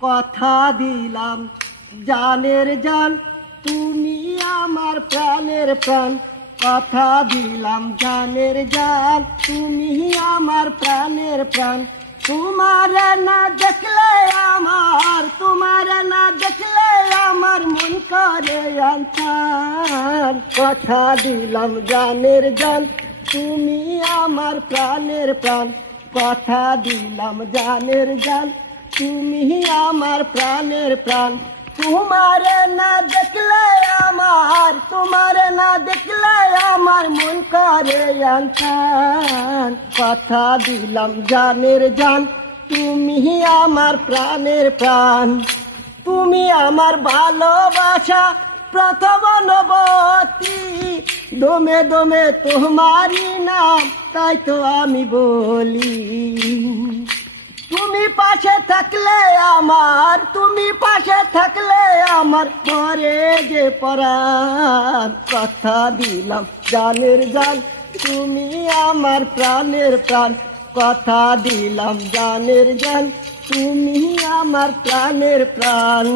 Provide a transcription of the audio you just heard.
কথা দিলাম জানের জান, তুমি আমার প্রাণের প্রাণ। কথা দিলাম জানের জান, তুমি আমার প্রাণের প্রাণ। তোমারে না দেখলে আমার, তোমারে না দেখলে আমার মন করে আনছান। কথা দিলাম জানের জান, তুমি আমার প্রাণের প্রাণ। কথা দিলাম জানের জান, তুমি আমার প্রাণের প্রাণ। তোমারে না দেখলে আমার, তোমারে না দেখলে আমার মন করে আনছান। কথা দিলাম জানের জান, তুমি আমার প্রাণের প্রাণ। তুমি আমার ভালোবাসা প্রথম অনুভূতি, দমে দমে তোমারই নাম তাই তো আমি বলি। তুমি পাশে থাকলে আমার, তুমি পাশে থাকলে আমার পরে যে পরাণ। কথা দিলাম জানের জান, তুমি আমার প্রাণের প্রাণ। কথা দিলাম জানের জান, তুমি আমার প্রাণের প্রাণ।